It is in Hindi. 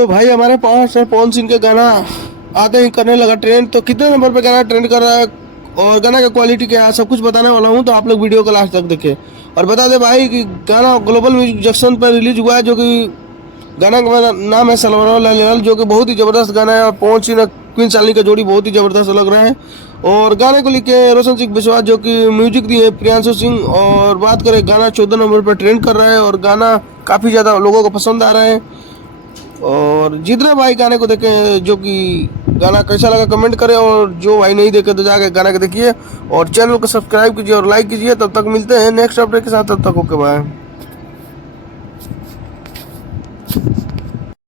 तो भाई हमारे पास है पवन सिंह के गाना आते ही करने लगा ट्रेंड। तो कितने नंबर पे गाना ट्रेंड कर रहा है और गाना का क्वालिटी क्या है सब कुछ बताने वाला हूँ, तो आप लोग वीडियो को लास्ट तक देखें। और बता दे भाई कि गाना ग्लोबल म्यूजिक जंक्शन पर रिलीज हुआ है, जो कि गाना का नाम है सलमान लाल, जो कि बहुत ही जबरदस्त गाना है। और पवन सिंह और क्वीन चार्ली का जोड़ी बहुत ही जबरदस्त लग रहा है। और गाने को लिखे रोशन सिंह विश्वास, जो कि म्यूजिक दिए प्रियांशु सिंह। और बात करें गाना 14 नंबर पर ट्रेंड कर रहा है और गाना काफ़ी ज़्यादा लोगों को पसंद आ रहा है। और जितने भाई गाने को देखे जो कि गाना कैसा लगा कमेंट करें, और जो भाई नहीं देखे तो जाके गाना को देखिए और चैनल को सब्सक्राइब कीजिए और लाइक कीजिए। तब तक मिलते हैं नेक्स्ट अपडेट के साथ, तब तक ओके बाय।